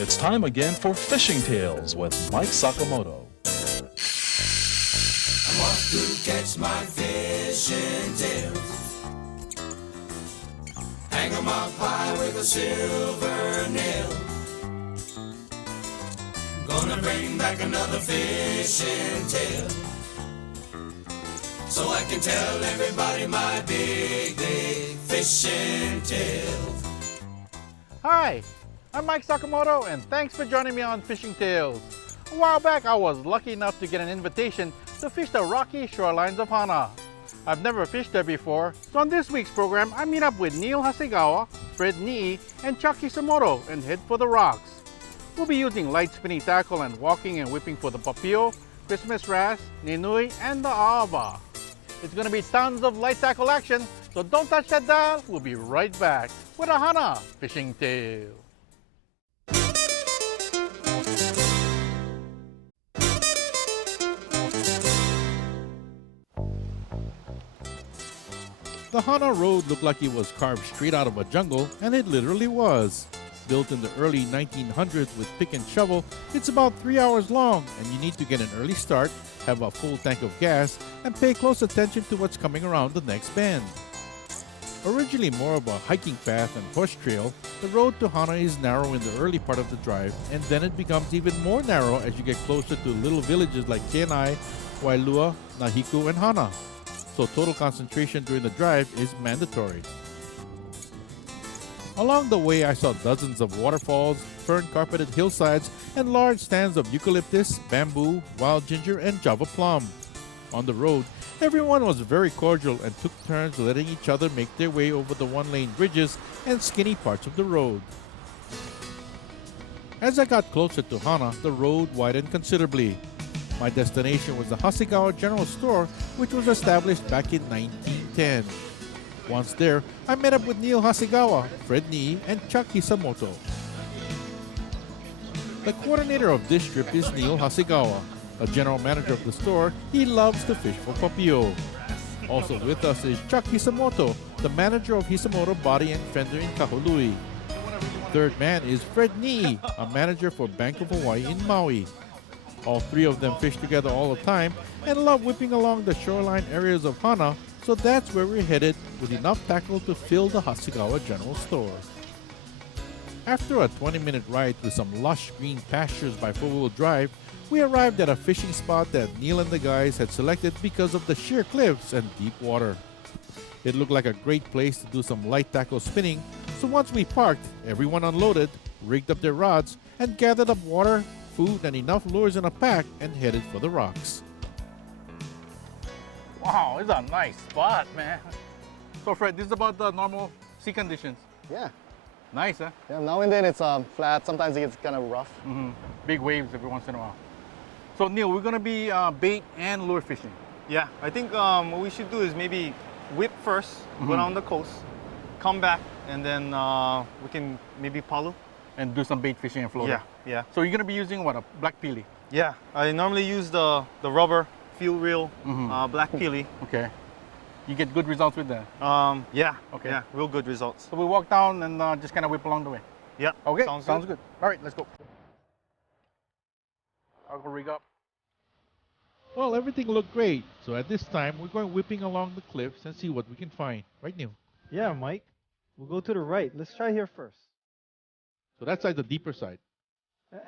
It's time again for Fishing Tales with Mike Sakamoto. I'm off to catch my fishing tails. Hang 'em up high with a silver nail. Gonna bring back another fishing tale, so I can tell everybody my big fishing tale. Hi, I'm Mike Sakamoto, and thanks for joining me on Fishing Tales. A while back, I was lucky enough to get an invitation to fish the rocky shorelines of Hana. I've never fished there before, so on this week's program, I meet up with Neil Hasegawa, Fred Nii, and Chuck Isemoto and head for the rocks. We'll be using light spinning tackle and walking and whipping for the papio, Christmas wrasse, ninui, and the aawa. It's going to be tons of light tackle action, so don't touch that dial. We'll be right back with a Hana Fishing Tale. The Hana Road looked like it was carved straight out of a jungle, and it literally was. Built in the early 1900s with pick and shovel, it's about 3 hours long, and you need to get an early start, have a full tank of gas, and pay close attention to what's coming around the next bend. Originally more of a hiking path and horse trail, the road to Hana is narrow in the early part of the drive, and then it becomes even more narrow as you get closer to little villages like Kenai, Wailua, Nahiku, and Hana. So total concentration during the drive is mandatory. Along the way, I saw dozens of waterfalls, fern-carpeted hillsides, and large stands of eucalyptus, bamboo, wild ginger, and java plum. On the road, everyone was very cordial and took turns letting each other make their way over the one-lane bridges and skinny parts of the road. As I got closer to Hana, the road widened considerably. My destination was the Hasegawa General Store, which was established back in 1910. Once there, I met up with Neil Hasegawa, Fred Nii, and Chuck Isemoto. The coordinator of this trip is Neil Hasegawa. A general manager of the store, he loves to fish for papio. Also with us is Chuck Isemoto, the manager of Isemoto Body and Fender in Kahului. Third man is Fred Nii, a manager for Bank of Hawaii in Maui. All three of them fish together all the time and love whipping along the shoreline areas of Hana, so that's where we're headed with enough tackle to fill the Hasegawa General Store. After a 20-minute ride through some lush green pastures by four-wheel drive, we arrived at a fishing spot that Neil and the guys had selected because of the sheer cliffs and deep water. It looked like a great place to do some light tackle spinning, so once we parked, everyone unloaded, rigged up their rods, and gathered up water, food, and enough lures in a pack and headed for the rocks. Wow, it's a nice spot, man. So Fred, this is about the normal sea conditions. Yeah. Nice, huh? Yeah, now and then it's flat. Sometimes it gets kind of rough. Big waves every once in a while. So Neil, we're gonna be bait and lure fishing. Yeah, I think what we should do is maybe whip first, go down the coast, come back, and then we can maybe palu. And do some bait fishing and floating. Yeah. So you're gonna be using what, a black peely? Yeah, I normally use the rubber field reel black peely. Okay. You get good results with that? Yeah. Okay. Yeah, real good results. So we walk down and just kind of whip along the way. Yeah. Okay. Sounds good. All right, let's go. I'll go rig up. Well, everything looked great, so at this time, we're going whipping along the cliffs and see what we can find. Right, Neil? Yeah, Mike. We'll go to the right. Let's try here first. So that side's the deeper side.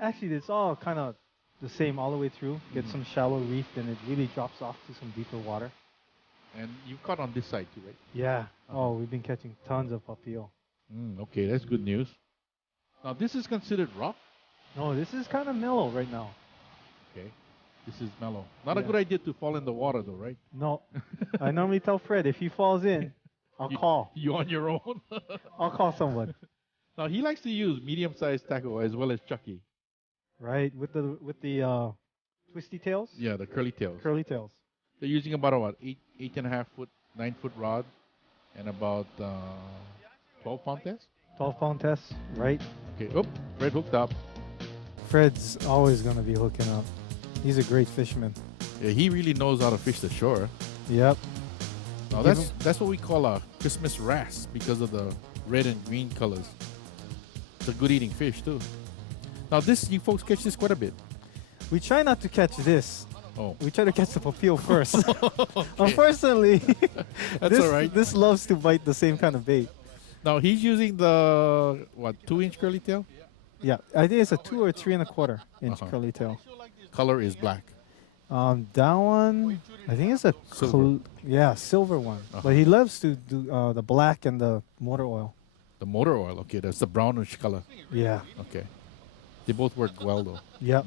Actually, it's all kind of the same all the way through. Get some shallow reef, and it really drops off to some deeper water. And you've caught on this side too, right? Yeah. Oh, we've been catching tons of papio. Okay, that's good news. Now, this is considered rough. No, this is kind of mellow right now. Okay, this is mellow. Not a Yeah. good idea to fall in the water though, right? No. I normally tell Fred, if he falls in, I'll call. You on your own? I'll call someone. Now, he likes to use medium-sized tackle as well as Chucky. Right? With the twisty tails? Yeah, the curly tails. Curly tails. They're using about what, 8.5 foot, 9 foot rod, and about 12 pound test. 12-pound test, right? Okay, oh, Fred hooked up. Fred's always going to be hooking up. He's a great fisherman. Yeah, he really knows how to fish the shore. Yep. Now that's what we call a Christmas wrasse because of the red and green colors. It's a good eating fish too. Now this, you folks catch this quite a bit. We try not to catch this. Oh, We try to catch the papio first. Unfortunately, that's all right. this loves to bite the same kind of bait. Now he's using the, what, 2-inch curly tail? Yeah, I think it's a 2 or 3.25-inch Uh-huh. curly tail. Color is black. That one, I think it's a Silver. silver one. Uh-huh. But he loves to do the black and the motor oil. The motor oil, okay, that's the brownish color. Yeah. Okay. They both work well though. Yep.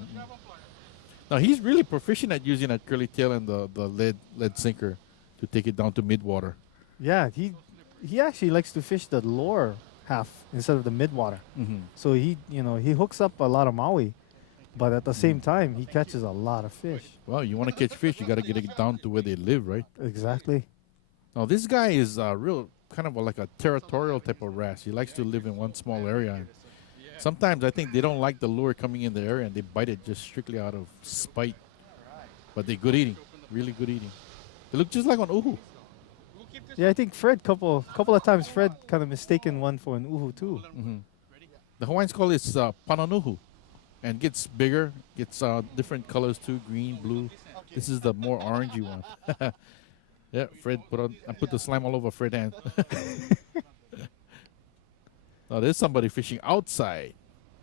Now he's really proficient at using that curly tail and the lead sinker to take it down to mid-water. Yeah, he actually likes to fish the lower half instead of the mid-water. Mm-hmm. So he hooks up a lot of Maui, but at the same time he catches a lot of fish. Well, you want to catch fish, you got to get it down to where they live, right? Exactly. Now this guy is real kind of like a territorial type of wrasse. He likes to live in one small area. And sometimes I think they don't like the lure coming in the area and they bite it just strictly out of spite. But they're good eating, really good eating. They look just like an uhu. Yeah, I think Fred couple of times Fred kind of mistaken one for an uhu too. Mm-hmm. The Hawaiians call it pananuhu, and gets bigger, gets different colors too, green, blue. This is the more orangey one. Yeah, Fred put the slime all over Fred's hand. Now there's somebody fishing outside,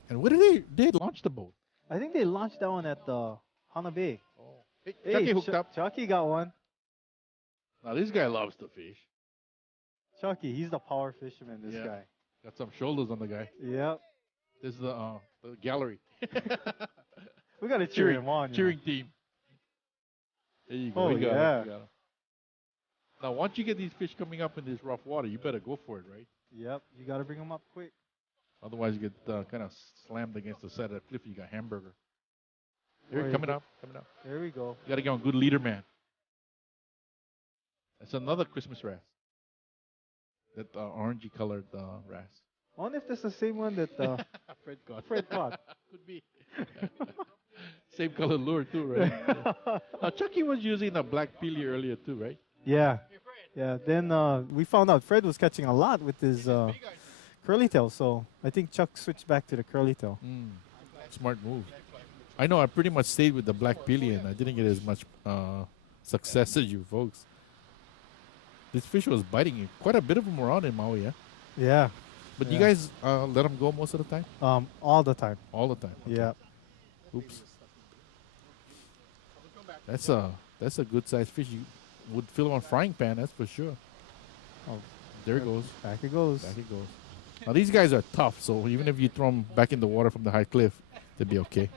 and where did they launch the boat? I think they launched that one at Hana Bay. Hey, Chucky hooked up. Chucky got one. Now this guy loves to fish. Chucky, he's the power fisherman. This Yeah. guy. Got some shoulders on the guy. Yep. This is the gallery. We gotta cheer him on. Cheering team. There you go. Oh, You got yeah. him, you got him. Now, once you get these fish coming up in this rough water, you better go for it, right? Yep. You gotta bring him up quick. Otherwise, you get kind of slammed against the side of the cliff. You got hamburger. Here, Right. coming up, coming up. There we go. You got to get on good leader, man. That's another Christmas wrasse. That orangey colored wrasse. I wonder if that's the same one that Fred got. Fred caught. Could be. Same color lure too, right? Yeah. Now, Chucky was using a black peely earlier too, right? Yeah. Yeah. Then we found out Fred was catching a lot with his curly tail, so I think Chuck switched back to the curly tail. Smart move. I know I pretty much stayed with the black peely and I didn't get as much success as you folks. This fish was biting you. Quite a bit of them were on in Maui, yeah? Yeah. But you Yeah. guys let them go most of the time? All the time. All the time. Okay. Yeah. Oops. That's a good sized fish. You would fill on frying pan, that's for sure. Oh, There it goes. back it goes. Back it goes. Now these guys are tough, so even if you throw them back in the water from the high cliff, they'll be okay.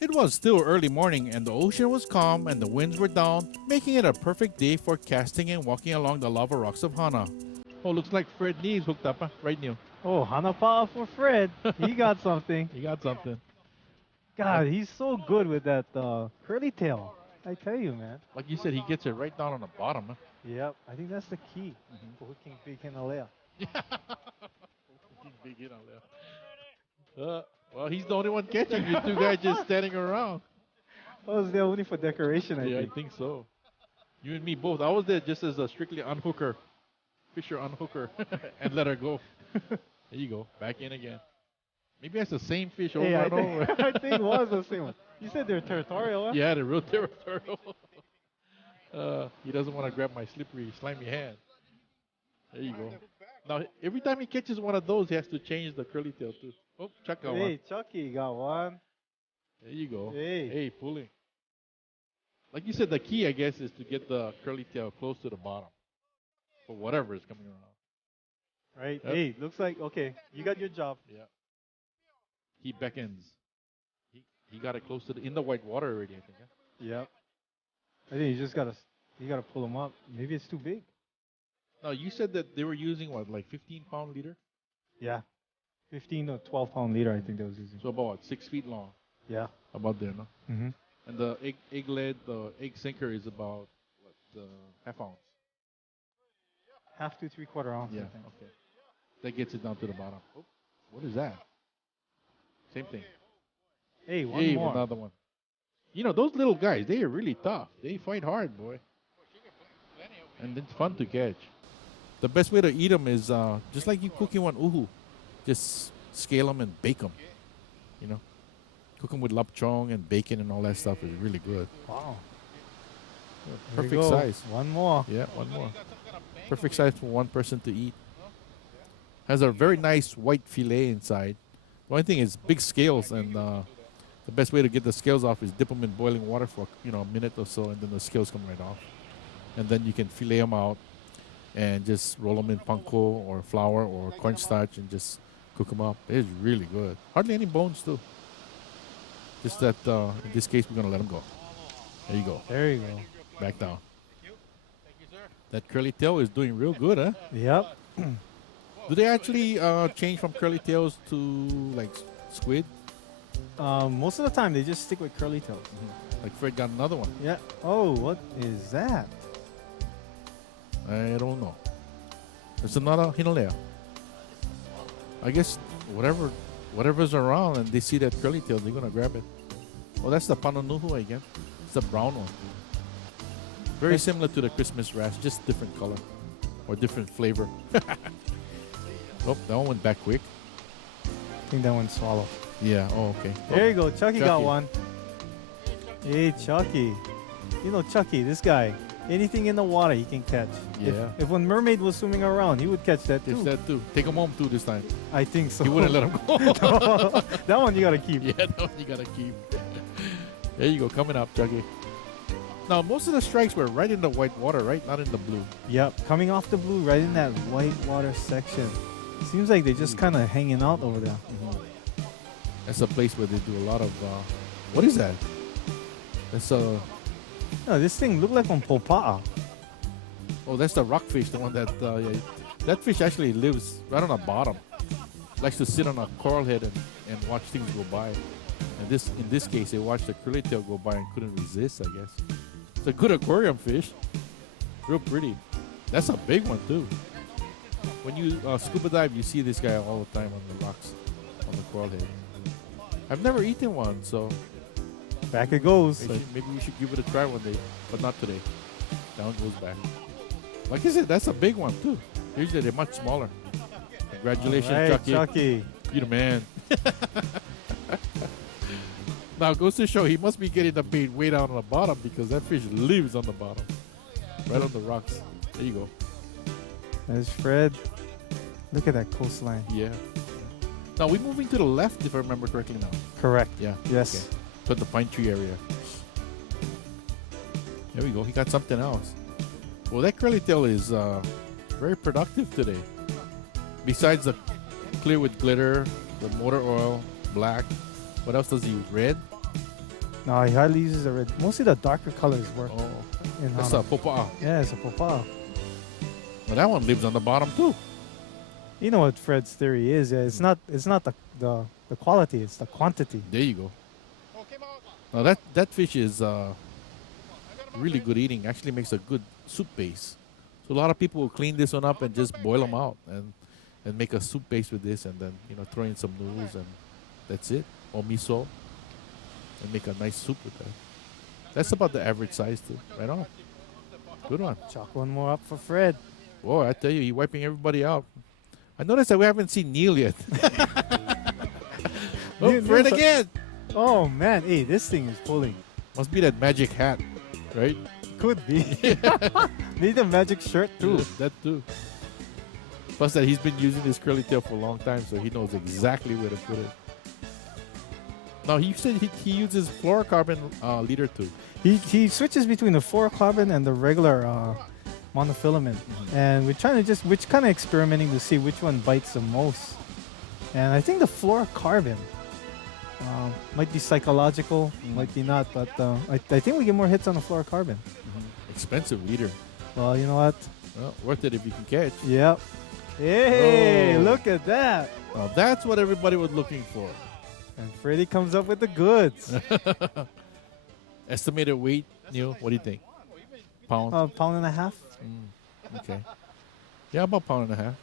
It was still early morning and the ocean was calm and the winds were down, making it a perfect day for casting and walking along the lava rocks of Hana. Oh, looks like Fred Nee's hooked up, huh? Right, Neil? Oh, Hanapa for Fred. He got something. You got something. God, he's so good with that curly tail. I tell you, man. Like you said, he gets it right down on the bottom, huh? Yep. I think that's the key for hooking big hinalea. Big hit on left. Well, he's the only one catching. You two guys just standing around. I was there only for decoration, I Yeah, I think. think so. You and me both. I was there just as a strictly unhooker. Fisher unhooker. And let her go. There you go. Back in again. Maybe that's the same fish over Hey, and over. I think it was the same one. You said they're territorial, huh? Yeah, the real territorial. He doesn't want to grab my slippery, slimy hand. There you go. Now, every time he catches one of those, he has to change the curly tail too. Oh, Chuck got one. Hey, Chucky got one. There you go. Hey. Pulling. Like you said, the key, I guess, is to get the curly tail close to the bottom for whatever is coming around. Right? Yep. Hey, looks like, okay, you got your job. Yeah. He beckons. He got it close to in the white water already, I think. Huh? Yep. I think you gotta pull him up. Maybe it's too big. Now, you said that they were using, what, like 15-pound leader? Yeah. 15 or 12 pound leader, I think they was using. So about what, 6 feet long. Yeah. About there, no? Mm-hmm. And the egg lead, the egg sinker is about, what, half ounce? Half to 3/4 ounce, Yeah, I think. okay. That gets it down to the bottom. Oh, what is that? Same thing. Hey, one Hey, more. another one. You know, those little guys, they are really tough. They fight hard, boy. and it's fun to catch. The best way to eat them is just like you cooking one uhu. Just scale them and bake them. You know, cook them with lapchong and bacon and all that stuff is really good. Wow. Perfect There you go. size. One more. Yeah, one more. Perfect size for one person to eat. Has a very nice white fillet inside. The only thing is big scales, and the best way to get the scales off is dip them in boiling water for a minute or so, and then the scales come right off. And then you can fillet them out and just roll them in panko or flour or cornstarch and just cook them up. It's really good. Hardly any bones too. Just that in this case we're gonna let them go. There you go. There you go. Back down. That curly tail is doing real good, huh? Yep. Do they actually change from curly tails to like squid? Most of the time they just stick with curly tails. Like Fred got another one. Yeah. Oh, what is that? I don't know. It's another hinalea. I guess whatever's around and they see that curly tail, they're gonna grab it. Oh, that's the pananuhu again. It's the brown one. Very similar to the Christmas wrasse, just different color or different flavor. Oh, that one went back quick. I think that one swallowed. Yeah. Oh, okay. There you go. Chucky got Chucky. one. Hey, Chucky. You know Chucky, this guy. Anything in the water he can catch. Yeah. If one mermaid was swimming around, he would catch that There's too. that too. Take him home too this time. I think so. You wouldn't let him go. That one you gotta keep. Yeah, that one you gotta keep. There you go, coming up, Chucky. Now, most of the strikes were right in the white water, right? Not in the blue. Yep, coming off the blue, right in that white water section. Seems like they're just kind of hanging out over there. That's a place where they do a lot of. What is that? That's a. No, this thing looked like on Popa'a. Oh, that's the rockfish, the one that. Yeah, that fish actually lives right on the bottom. Likes to sit on a coral head and watch things go by. And in this case, they watched the curly tail go by and couldn't resist, I guess. It's a good aquarium fish. Real pretty. That's a big one, too. When you scuba dive, you see this guy all the time on the rocks, on the coral head. I've never eaten one, so Back it goes. maybe we should give it a try one day, but not today. That one goes back. Like I said, that's a big one, too. Usually they're much smaller. Congratulations, All right, Chucky. Chucky. You're the man. Now, goes to show he must be getting the bait way down on the bottom because that fish lives on the bottom. Right on the rocks. There you go. There's Fred. Look at that coastline. Yeah. Now, we're moving to the left, if I remember correctly now. Correct. Yeah. Yes. Okay. But the pine tree area. There we go. He got something else. Well, that curly tail is very productive today. Besides the clear with glitter, the motor oil, black. What else does he use? Red? No, he hardly uses the red. Mostly the darker colors work. Oh. In That's Hana. a popa. Yeah, it's a Popa'a. Well, that one lives on the bottom too. You know what Fred's theory is? Yeah, it's not the quality, it's the quantity. There you go. Now that fish is really good eating. Actually makes a good soup base. So a lot of people will clean this one up and just boil them out and make a soup base with this, and then throw in some noodles and that's it, or miso, and make a nice soup with that. That's about the average size too. Right on. Good one. Chalk one more up for Fred. Oh, I tell you, he's wiping everybody out. I noticed that we haven't seen Neil yet. Oh, Neil- Fred Neil's a- again. Oh man, hey, this thing is pulling. Must be that magic hat, right? Could be. Need a magic shirt too. That too. Plus that he's been using this curly tail for a long time, so he knows exactly where to put it. Now, he said he uses fluorocarbon leader too. He switches between the fluorocarbon and the regular monofilament, and we're kind of experimenting to see which one bites the most. And I think the fluorocarbon might be psychological, might be not, but I think we get more hits on the fluorocarbon. Expensive leader. Well, you know what? Well, worth it if you can catch. Yep. Hey, Oh. look at that! Now, that's what everybody was looking for. And Freddy comes up with the goods. Estimated weight, Neil, what do you think? Pound? Pound and a half. Okay. Yeah, about pound and a half.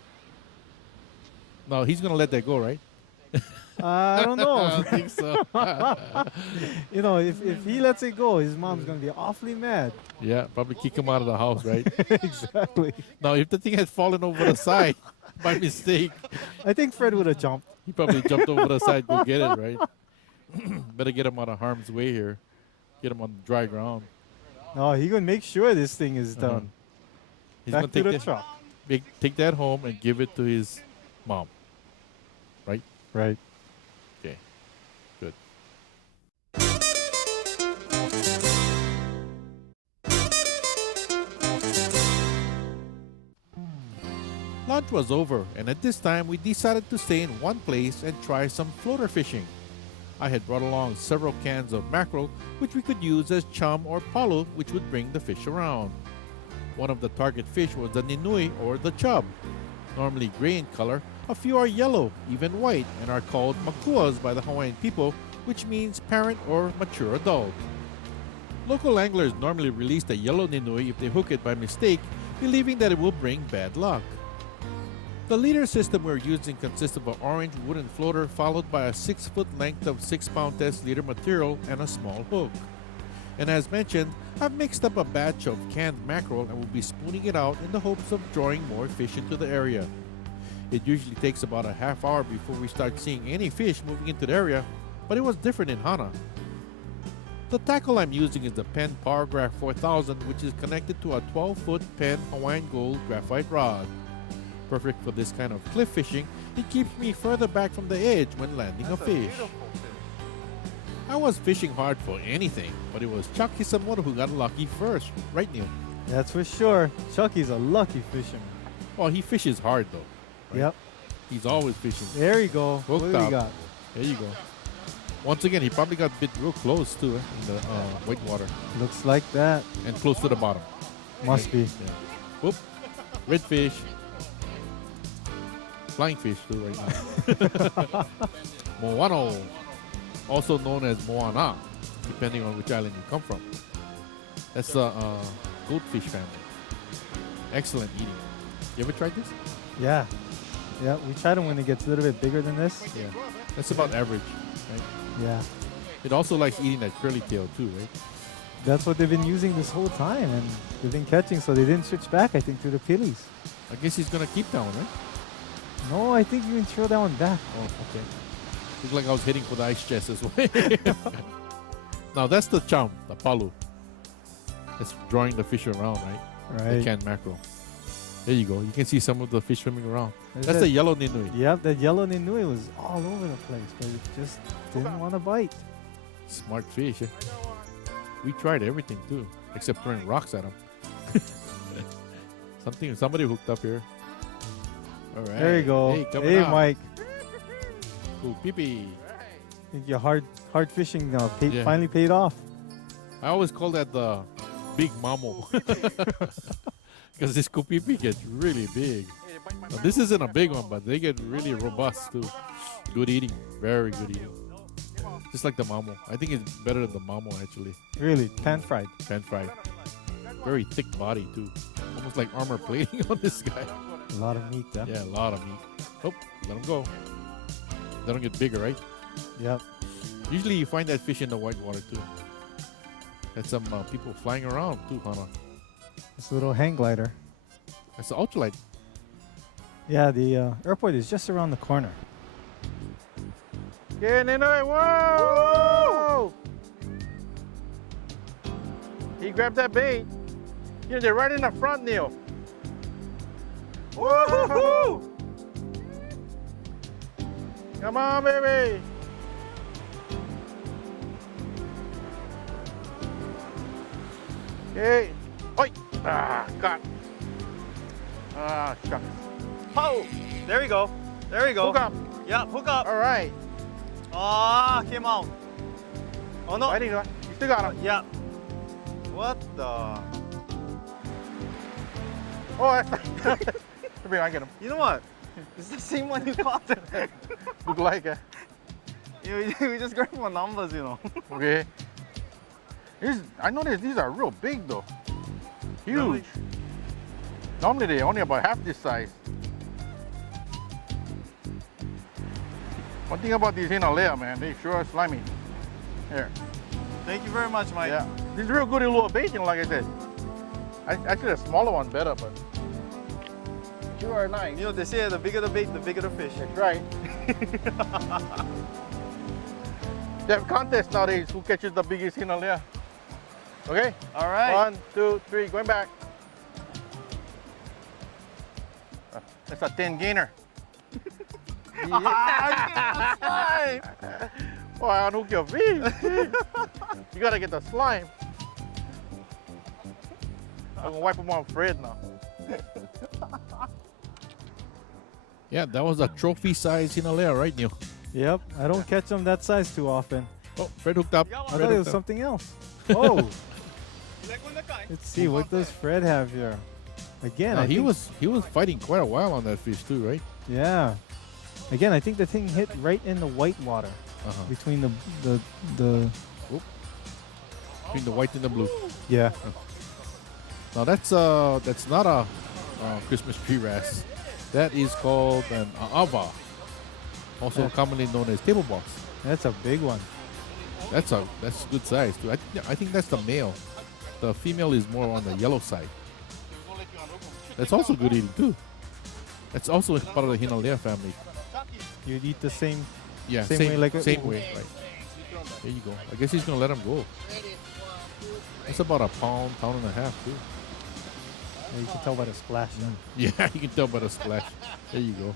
Now, he's going to let that go, right? I don't I know. don't think so. You know, if he lets it go, his mom's gonna be awfully mad. Yeah, probably kick him out of the house, right? Exactly. Now, if the thing had fallen over the side by mistake, I think Fred would have jumped. he probably jumped over the side, go get it, right? Better get him out of harm's way here. Get him on dry ground. No, he gonna make sure this thing is Uh-huh. done. He's Back gonna to take the that, truck. take that home and give it to his mom. Right? Right. Okay. Good. Lunch was over, and at this time we decided to stay in one place and try some floater fishing. I had brought along several cans of mackerel, which we could use as chum or palu, which would bring the fish around. One of the target fish was the ninui or the chub. Normally gray in color, a few are yellow, even white, and are called makuas by the Hawaiian people, which means parent or mature adult. Local anglers normally release the yellow ninui if they hook it by mistake, believing that it will bring bad luck. The leader system we're using consists of an orange wooden floater followed by a 6-foot length of 6-pound test leader material and a small hook. And as mentioned, I've mixed up a batch of canned mackerel and will be spooning it out in the hopes of drawing more fish into the area. It usually takes about a half hour before we start seeing any fish moving into the area, but it was different in Hana. The tackle I'm using is the Penn Powergraph 4000, which is connected to a 12-foot Penn Hawaiian Gold graphite rod. Perfect for this kind of cliff fishing, it keeps me further back from the edge when landing a fish. I was fishing hard for anything, but it was Chuck Isemoto who got lucky first, right, Neil? That's for sure. Chucky's a lucky fisherman. Well, he fishes hard though. Right? Yep. He's always fishing. There you go. Hooked what do up. we got? There you go. Once again, he probably got bit real close too in the white water Looks like that. and close to the bottom. Must be. Yeah. Whoop. Red fish. Flying fish too right now. Moano. Also known as Moana, depending on which island you come from. That's the goldfish family. Excellent eating. You ever tried this? Yeah. Yeah, we tried them when it gets a little bit bigger than this. Yeah. That's about average, right? Yeah. It also likes eating that curly tail too, right? That's what they've been using this whole time, and they've been catching, so they didn't switch back, I think, to the pillies. I guess he's gonna keep that one, right? No, I think you can throw that one back. Oh, okay. Looks like I was heading for the ice chest as well. Now that's the chum, the palu. It's drawing the fish around, right? The Right. canned mackerel. There you go. You can see some of the fish swimming around. There's That's that- the yellow ninui. Yep, that yellow ninui was all over the place, but it just didn't want to bite. Smart fish. Eh? We tried everything too, except throwing rocks at them. Somebody hooked up here. All right. There you go. Hey, coming Hey, up. Mike. Cool pee-pee. I think your hard fishing Yeah. finally paid off. I always call that the big mamo. Because this kupipi gets really big. Now, this isn't a big one, but they get really robust too. Good eating. Very good eating. Just like the mamo. I think it's better than the mamo actually. Really, pan fried. Pan fried. Very thick body too. Almost like armor plating on this guy. A lot of meat, huh? Yeah, a lot of meat. Oh, let them go. They don't get bigger, right? Yep. Usually you find that fish in the white water too. There's some people flying around too, Hana. This little hang glider. That's the ultralight. Yeah, the airport is just around the corner. Yeah, Ninoi, whoa! He grabbed that bait. You know, they're right in the front, Neil. Woo-hoo-hoo! Come on, baby. Okay. Oi! Ah, got. Ah, shucks. Oh, there we go. There we go. Hook up. Yeah, hook up. All right. Ah, came out. Oh no. I think you still got him. Yeah. What the? Oh, that's I get him. You know what? It's the same one you caught. Look like it. We just grab more numbers, you know. Okay. I noticed these are real big though. Huge. Really? Normally they're only about half this size. One thing about these hinalea, man, they sure are slimy. Here. Thank you very much, Mike. Yeah. This is real good in lure baiting, like I said. Actually, the smaller one better, but sure are nice. You know, they say the bigger the bait, the bigger the fish. That's right. They have contests nowadays who catches the biggest hinalea. Okay? All right. 1, 2, 3, going back. That's a 10 gainer. Slime. Oh, I unhook your fish. You gotta get the slime. I'm gonna wipe them on Fred now. Yeah, that was a trophy size hinalea, right, Neil? Yep, I don't catch them that size too often. Oh, Fred hooked up. I Fred thought it was hooked up. something else. Oh, let's see, what does Fred have here? Again, Now, I he think, was fighting quite a while on that fish too, right? yeah. Again, I think the thing hit right in the white water Uh-huh. between the Between the white and the blue. yeah. Now that's not a Christmas tree wrasse. That is called an aawa, also commonly known as table box. That's a big one. That's good size too. I think that's the male. The female is more on the yellow side. That's also good eating too. That's also part of the hinalea family. You'd eat the same. Yeah, Same way like a- same way, right? There you go. I guess he's gonna let him go. That's about a pound and a half too. You can tell by the splash. Yeah, you can tell by the splash. There you go.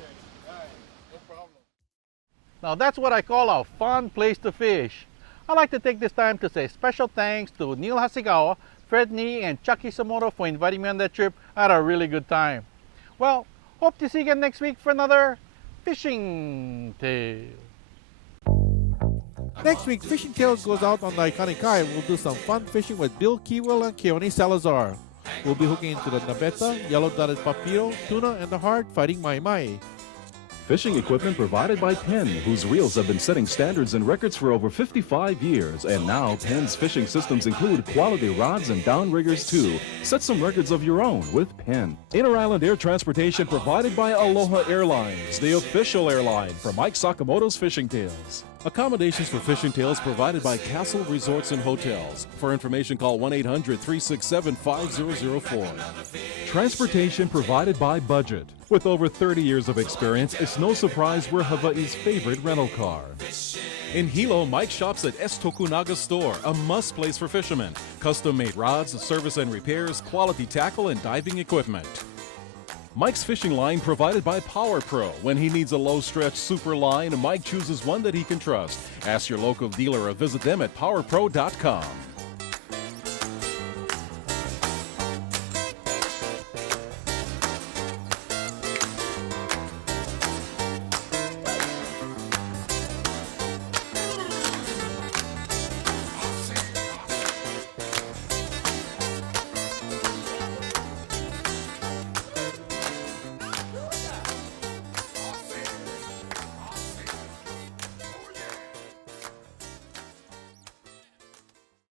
Now that's what I call a fun place to fish. I'd like to take this time to say special thanks to Neil Hasegawa, Fred Nee, and Chuck Isemoto for inviting me on that trip. I had a really good time. Well, hope to see you again next week for another Fishing Tale. Next week, Fishing Tales goes out on the iconic kai. We'll do some fun fishing with Bill Keywell and Keone Salazar. We'll be hooking into the naveta, yellow-dotted papiro, tuna, and the hard-fighting mai-mai. Fishing equipment provided by Penn, whose reels have been setting standards and records for over 55 years. And now, Penn's fishing systems include quality rods and downriggers too. Set some records of your own with Penn. Inter-island air transportation provided by Aloha Airlines, the official airline for Mike Sakamoto's Fishing Tales. Accommodations for Fishing Tales provided by Castle Resorts and Hotels. For information, call 1-800-367-5004. Transportation provided by Budget. With over 30 years of experience, it's no surprise we're Hawaii's favorite rental car. In Hilo, Mike shops at S. Tokunaga Store, a must place for fishermen. Custom-made rods, service and repairs, quality tackle, and diving equipment. Mike's fishing line provided by Power Pro. When he needs a low-stretch super line, Mike chooses one that he can trust. Ask your local dealer or visit them at powerpro.com.